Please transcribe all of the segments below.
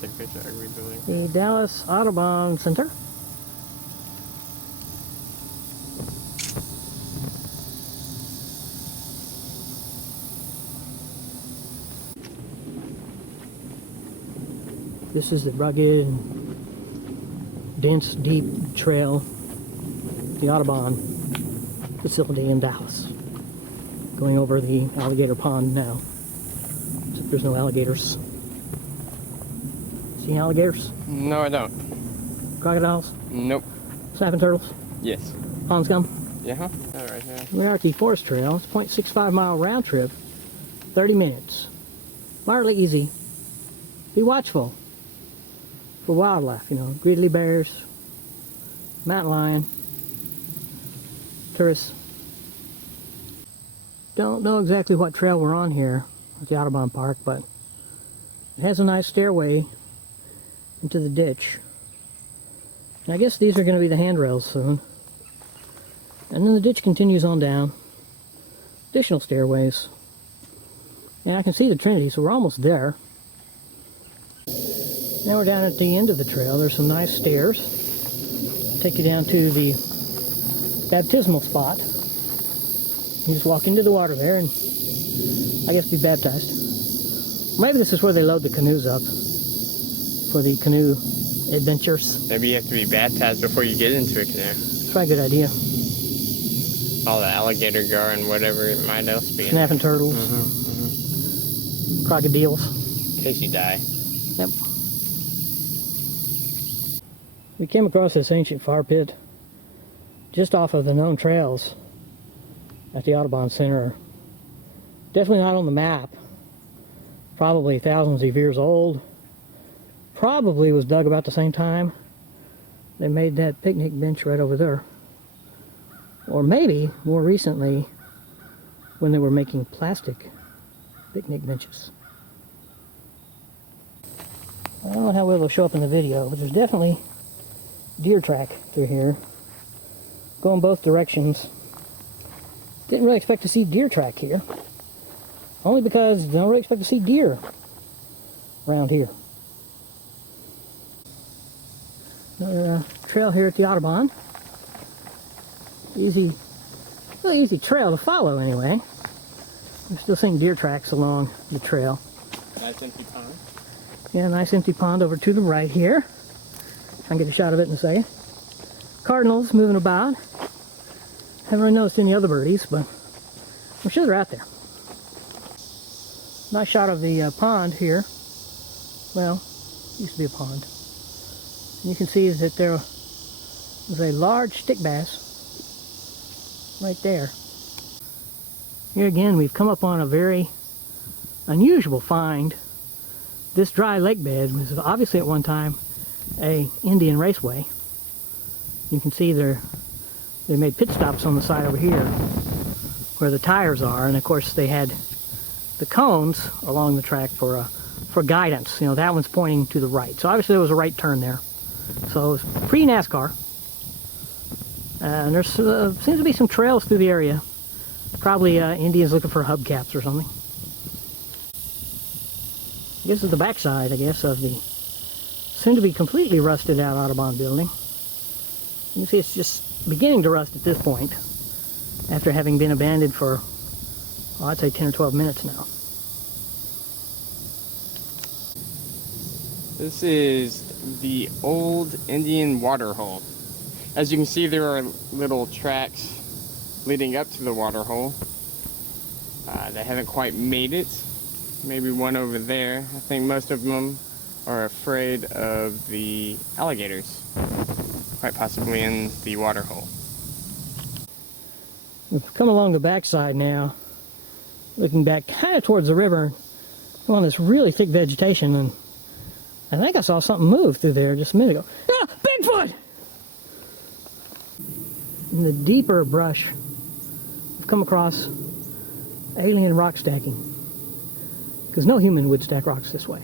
take a picture of the ugly building. The Dallas Audubon Center. This is the rugged, dense, deep trail, the Audubon facility in Dallas. Going over the alligator pond now. Except there's no alligators. See alligators? No, I don't. Crocodiles? Nope. Snapping turtles? Yes. Pond scum? Yeah, all right here. We are at the Forest Trail. It's a 0.65 mile round trip, 30 minutes. Moderately easy. Be watchful for wildlife, you know, grizzly bears, mountain lion, tourists. Don't know exactly what trail we're on here at the Audubon Park, but it has a nice stairway into the ditch. And I guess these are going to be the handrails soon. And then the ditch continues on down. Additional stairways. And I can see the Trinity, so we're almost there. Now we're down at the end of the trail. There's some nice stairs. Take you down to the baptismal spot. You just walk into the water there and I guess be baptized. Maybe this is where they load the canoes up for the canoe adventures. Maybe you have to be baptized before you get into a canoe. It's probably a good idea. All the alligator gar and whatever it might else be. Snapping turtles, crocodiles. In case you die. Yep. We came across this ancient fire pit just off of the known trails at the Audubon Center. Definitely not on the map. Probably thousands of years old. Probably was dug about the same time they made that picnic bench right over there. Or maybe more recently when they were making plastic picnic benches. I don't know how well it'll show up in the video, but there's definitely deer track through here. Going both directions. Didn't really expect to see deer track here. Only because I don't really expect to see deer around here. Another trail here at the Audubon. Easy, really easy trail to follow anyway. We're still seeing deer tracks along the trail. Nice empty pond. Yeah, nice empty pond over to the right here. Try and get a shot of it in a second. Cardinals moving about. Haven't really noticed any other birdies, but I'm sure they're out there. Nice shot of the pond here. Well, used to be a pond. And you can see that there was a large stick bass right there. Here again, we've come up on a very unusual find. This dry lake bed was obviously at one time a Indian raceway. You can see they made pit stops on the side over here where the tires are, and of course they had the cones along the track for guidance. You know, that one's pointing to the right, so obviously there was a right turn there. So it was pre-NASCAR, and there seems to be some trails through the area. Probably Indians looking for hubcaps or something. This is the backside, I guess, of the soon-to-be completely rusted out Audubon building. You can see it's just beginning to rust at this point, after having been abandoned for, well, I'd say 10 or 12 minutes now. This is the old Indian water hole. As you can see, there are little tracks leading up to the water hole. They haven't quite made it. Maybe one over there. I think most of them are afraid of the alligators, quite possibly in the water hole. We've come along the backside now, looking back kind of towards the river. I'm on this really thick vegetation, and I think I saw something move through there just a minute ago. Ah, Bigfoot! In the deeper brush, we've come across alien rock stacking, because no human would stack rocks this way.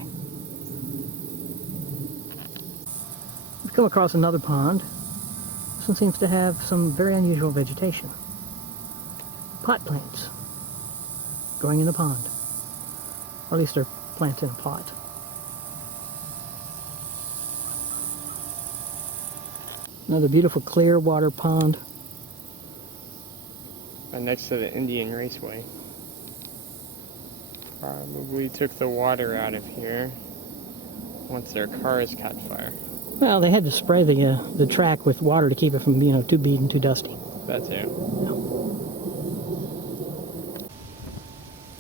We've come across another pond. This one seems to have some very unusual vegetation. Pot plants growing in the pond. Or at least they're plants in a pot. Another beautiful clear water pond. Right next to the Indian Raceway. Probably took the water out of here once their cars caught fire. Well, they had to spray the track with water to keep it from, too beaten, too dusty. That too.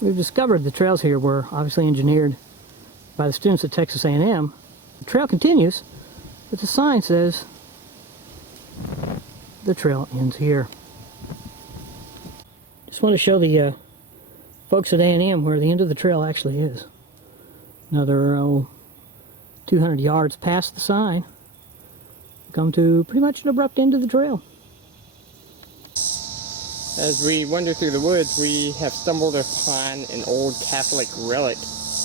We've discovered the trails here were obviously engineered by the students at Texas A&M. The trail continues, but the sign says the trail ends here. Just want to show the folks at A&M where the end of the trail actually is. Another 200 yards past the sign, come to pretty much an abrupt end of the trail. As we wander through the woods, we have stumbled upon an old Catholic relic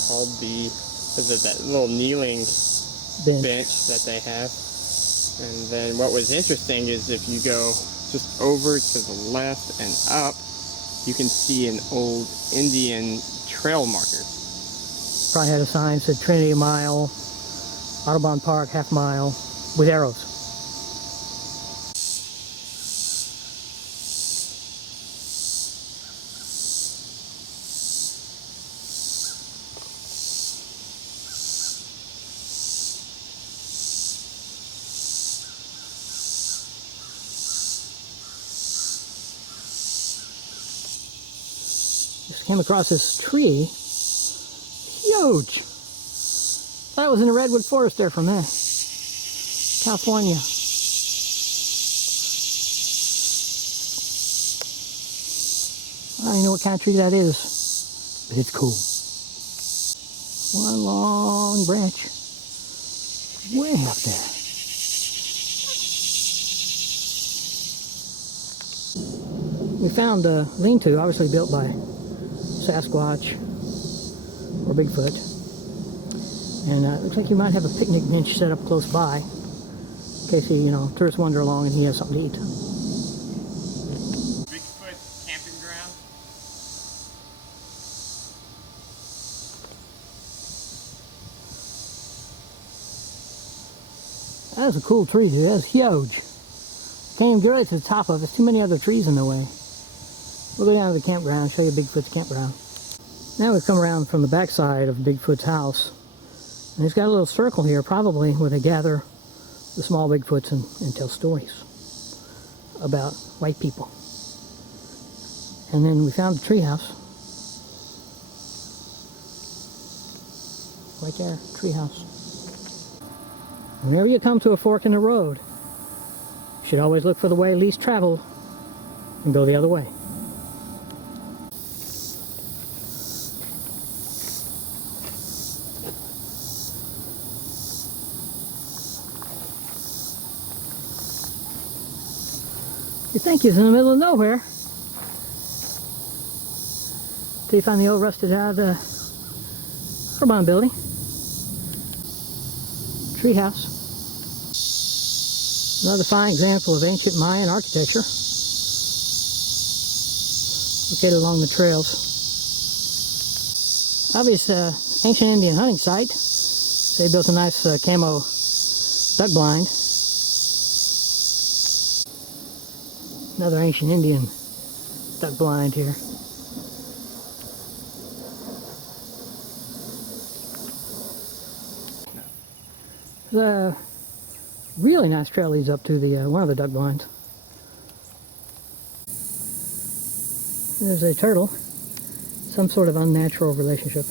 called that little kneeling bench that they have. And then what was interesting is if you go just over to the left and up, you can see an old Indian trail marker. Probably had a sign that said Trinity a mile, Audubon Park half mile, with arrows. Just came across this tree. Huge! Thought it was in a redwood forest there for a minute. California. I don't even know what kind of tree that is, but it's cool. One long branch way up there. We found a lean-to, obviously built by Sasquatch or Bigfoot. And it looks like you might have a picnic bench set up close by in case tourists wander along and he has something to eat. Bigfoot camping ground. That is a cool tree, dude. That's huge. Can't even get right to the top of it. There's too many other trees in the way. We'll go down to the campground, show you Bigfoot's campground. Now we've come around from the backside of Bigfoot's house. And he's got a little circle here, probably where they gather the small Bigfoots and tell stories about white people. And then we found the treehouse. Right there, treehouse. Whenever you come to a fork in the road, you should always look for the way least traveled and go the other way. You think he's in the middle of nowhere till you find the old rusted out Audubon building. Treehouse. Another fine example of ancient Mayan architecture located along the trails. Obvious ancient Indian hunting site. They built a nice camo duck blind. Another ancient Indian duck blind here. The really nice trail leads up to the one of the duck blinds. There's a turtle, some sort of unnatural relationship.